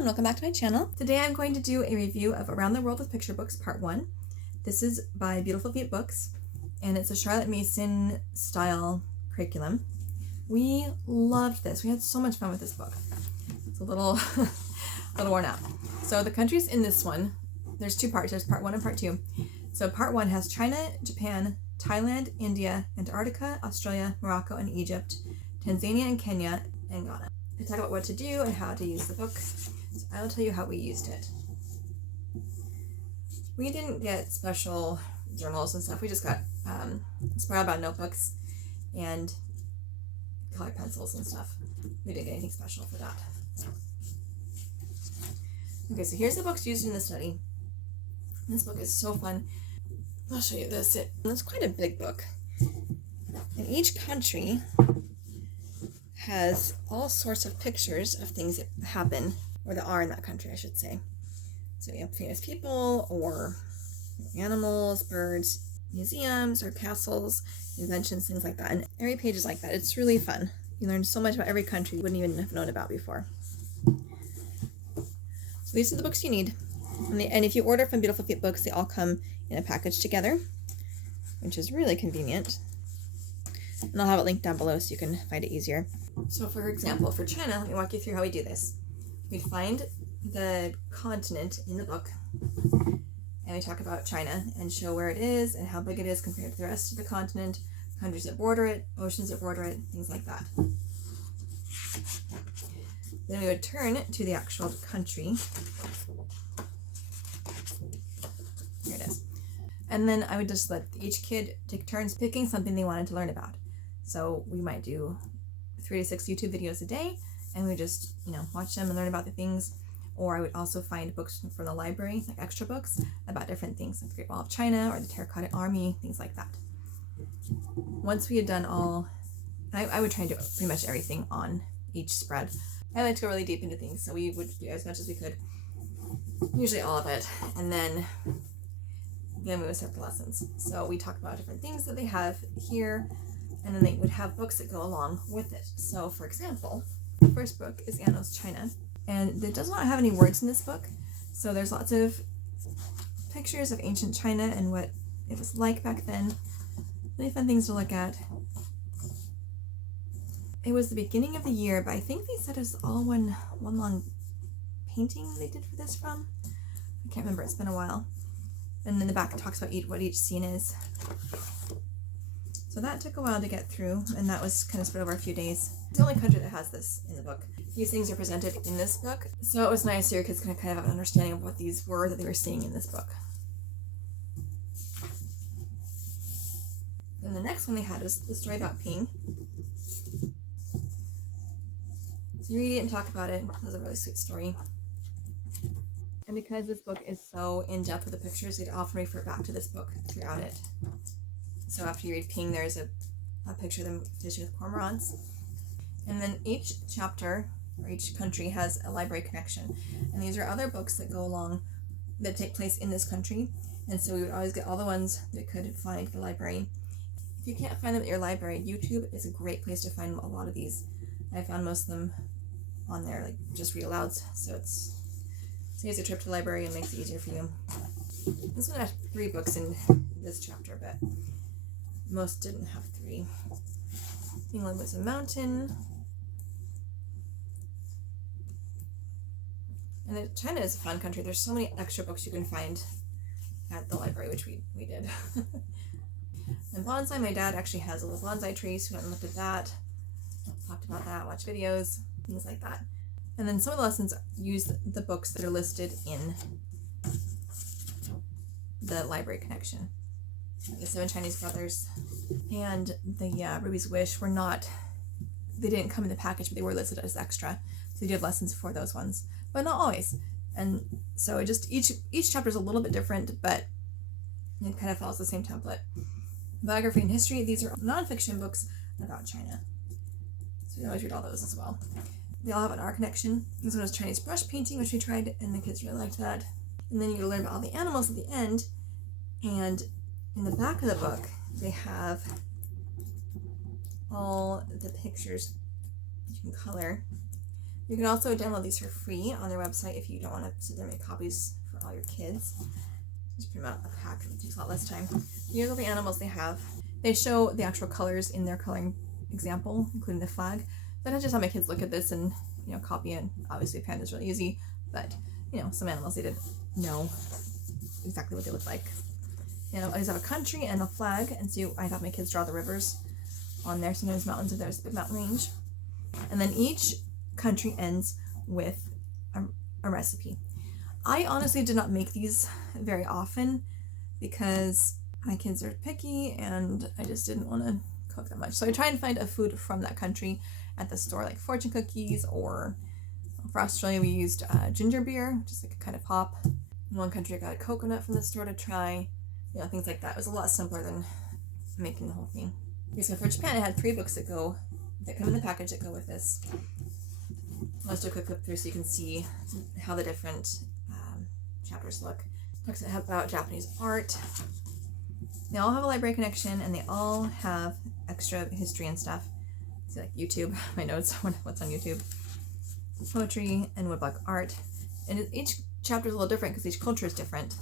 and welcome back to my channel. Today I'm going to do a review of Around the World with Picture Books Part 1. This is by Beautiful Feet Books, and it's a Charlotte Mason style curriculum. We loved this. We had so much fun with this book. It's a little, worn out. So the countries in this one, there's two parts. There's part 1 and part 2. So part 1 has China, Japan, Thailand, India, Antarctica, Australia, Morocco, and Egypt, Tanzania and Kenya, and Ghana. They talk about what to do and how to use the book. So I will tell you how we used it. We didn't get special journals and stuff. We just got spiral bound notebooks and colored pencils and stuff. We didn't get anything special for that. Okay, so here's the books used in the study. This book is so fun. I'll show you this. It's quite a big book. And each country has all sorts of pictures of things that happen, or that are in that country, I should say. So we have famous people, or animals, birds, museums, or castles, inventions, things like that. And every page is like that. It's really fun. You learn so much about every country you wouldn't even have known about before. So these are the books you need. And if you order from Beautiful Feet Books, they all come in a package together, which is really convenient. And I'll have it linked down below so you can find it easier. So for example, for China, let me walk you through how we do this. We'd find the continent in the book, and we talk about China and show where it is and how big it is compared to the rest of the continent, countries that border it, oceans that border it, things like that. Then we would turn to the actual country. Here it is. And then I would just let each kid take turns picking something they wanted to learn about. So we might do 3 to 6 YouTube videos a day, and we just, watch them and learn about the things. Or I would also find books from the library, like extra books, about different things, like the Great Wall of China or the Terracotta Army, things like that. Once we had done all, I would try and do pretty much everything on each spread. I like to go really deep into things, so we would do as much as we could, usually all of it, and then we would start the lessons. So we talk about different things that they have here, and then they would have books that go along with it. So for example, the first book is Anno's China, and it does not have any words in this book, so there's lots of pictures of ancient China and what it was like back then. Really fun things to look at. It was the beginning of the year, but I think they said it was all one long painting they did for this from. I can't remember, it's been a while. And then the back talks about what each scene is. So that took a while to get through, and that was kind of spread over a few days. It's the only country that has this in the book. These things are presented in this book, so it was nice so your kids can kind of have an understanding of what these were that they were seeing in this book. Then the next one they had was the story about Ping. So you read it and talk about it. It was a really sweet story. And because this book is so in-depth with the pictures, they'd often refer back to this book throughout it. So after you read Ping, there's a picture of them fishing with cormorants. And then each chapter, or each country, has a library connection. And these are other books that go along, that take place in this country. And so we would always get all the ones that could find at the library. If you can't find them at your library, YouTube is a great place to find a lot of these. I found most of them on there, like just read alouds. So it saves a trip to the library and makes it easier for you. This one has 3 books in this chapter, but most didn't have 3. England was a mountain. And China is a fun country. There's so many extra books you can find at the library, which we did. And bonsai, my dad actually has a little bonsai tree, so we went and looked at that. Talked about that, watched videos, things like that. And then some of the lessons use the books that are listed in the library connection. The 7 Chinese Brothers and the Ruby's Wish they didn't come in the package, but they were listed as extra. So you do have lessons for those ones, but not always. And so it just, each chapter is a little bit different, but it kind of follows the same template. Biography and history, these are nonfiction books about China. So you always read all those as well. They all have an art connection. This one was Chinese brush painting, which we tried, and the kids really liked that. And then you learn about all the animals at the end. And in the back of the book, they have all the pictures you can color. You can also download these for free on their website if you don't want to sit there and make copies for all your kids. Just print out a pack, it takes a lot less time. Here's all the animals they have. They show the actual colors in their coloring example, including the flag. Then I just have my kids look at this and, you know, copy it. Obviously, panda is really easy, but, you know, some animals they didn't know exactly what they look like. You know, I just have a country and a flag, and so I have my kids draw the rivers on there. Sometimes mountains if there's a big mountain range. And then each country ends with a recipe. I honestly did not make these very often because my kids are picky and I just didn't want to cook that much. So I try and find a food from that country at the store, like fortune cookies, or for Australia we used ginger beer, which is like a kind of pop. In one country I got a coconut from the store to try, you know, things like that. It was a lot simpler than making the whole thing. Okay, so for Japan I had 3 books that come in the package that go with this. Let's do a quick flip through so you can see how the different chapters look. Talks about Japanese art. They all have a library connection and they all have extra history and stuff. See, like YouTube, my notes, what's on YouTube. Poetry and woodblock art. And each chapter is a little different because each culture is different.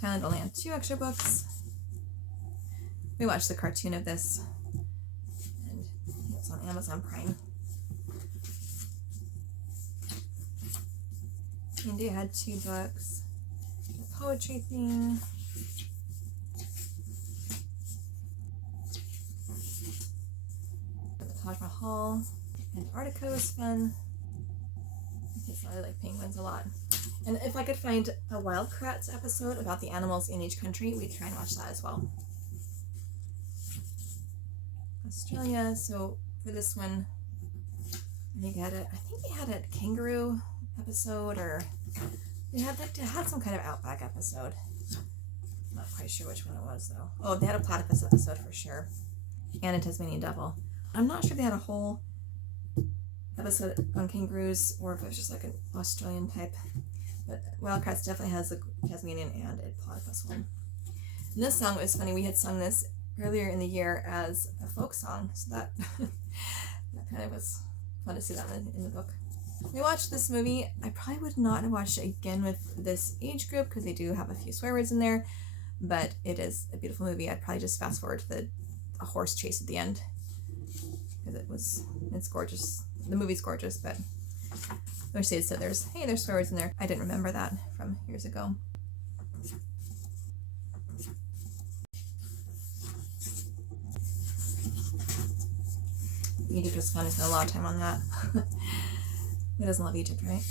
Thailand only had 2 extra books. We watched the cartoon of this and it's on Amazon Prime. India had 2 books. The poetry thing. The Taj Mahal. Antarctica was fun. I like penguins a lot. And if I could find a Wild Kratts episode about the animals in each country, we'd try and watch that as well. Australia, so for this one, I think they had a kangaroo episode, or they had some kind of outback episode. I'm not quite sure which one it was though. Oh, they had a platypus episode for sure, and a Tasmanian devil. I'm not sure they had a whole episode on kangaroos or if it was just like an Australian type. But Wild Kratts definitely has a Tasmanian and a platypus one. And this song was funny. We had sung this earlier in the year as a folk song, so that that kind of was fun to see that in the book. We watched this movie. I probably would not have watched it again with this age group because they do have a few swear words in there, but it is a beautiful movie. I'd probably just fast forward to a horse chase at the end because it's gorgeous. The movie's gorgeous, but I wish they had said there's swear words in there. I didn't remember that from years ago. Egypt was fun. I spent a lot of time on that. Who doesn't love Egypt, right?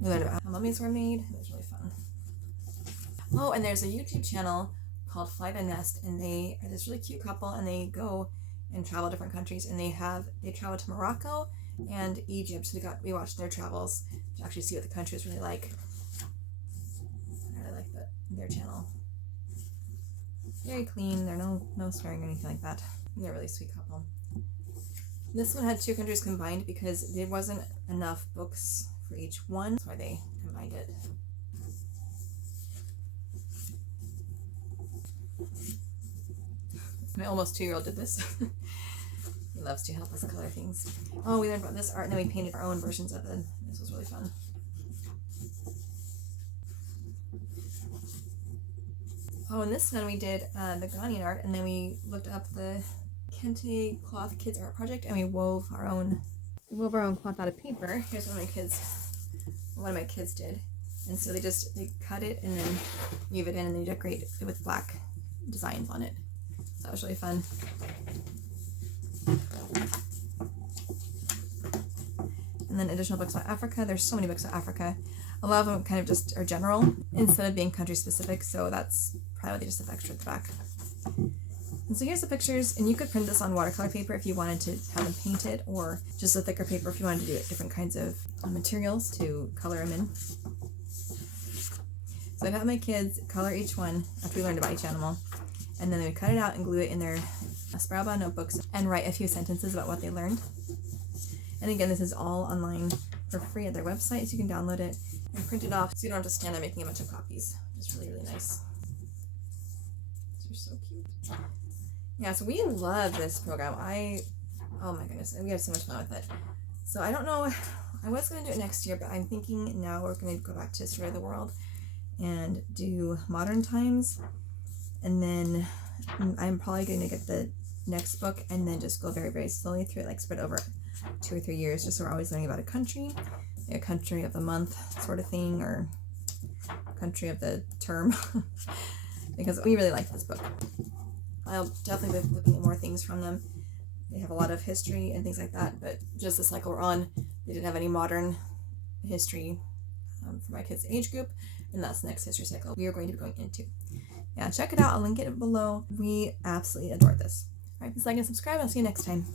We learned about how mummies were made. It was really fun. Oh, and there's a YouTube channel called Fly the Nest, and they are this really cute couple, and they go and travel different countries, and they travel to Morocco and Egypt. So we watched their travels to actually see what the country is really like. I really like their channel. Very clean. There are no swearing or anything like that. They're a really sweet couple. This one had 2 countries combined because there wasn't enough books for each one. That's why they combined it. My almost 2-year-old did this. He loves to help us color things. Oh, we learned about this art and then we painted our own versions of it. This was really fun. Oh, and this one we did the Ghanaian art, and then we looked up the Kente Cloth Kids Art Project, and we wove our own cloth out of paper. Here's what one of my kids did. And so they cut it and then weave it in, and they decorate it with black designs on it. So that was really fun. And then additional books about Africa. There's so many books about Africa. A lot of them kind of just are general instead of being country specific, so that's probably why they just have extra at the back. And so here's the pictures, and you could print this on watercolor paper if you wanted to have them painted, or just a thicker paper if you wanted to do different kinds of materials to color them in. So I'd have my kids color each one after we learned about each animal, and then they would cut it out and glue it in their spiral bound notebooks and write a few sentences about what they learned. And again, this is all online for free at their website, so you can download it and print it off so you don't have to stand there making a bunch of copies. It's really, really nice. These are so cute. Yeah, so we love this program. Oh my goodness, we have so much fun with it. So I don't know, I was going to do it next year, but I'm thinking now we're going to go back to history of the world and do modern times. And then I'm probably going to get the next book and then just go very, very slowly through it, like spread over 2 or 3 years, just so we're always learning about a country of the month sort of thing, or country of the term, because we really like this book. I'll definitely be looking at more things from them. They have a lot of history and things like that, but just the cycle we're on, they didn't have any modern history for my kids' age group, and that's the next history cycle we are going to be going into. Yeah, check it out. I'll link it below. We absolutely adore this. All right, please like and subscribe. I'll see you next time.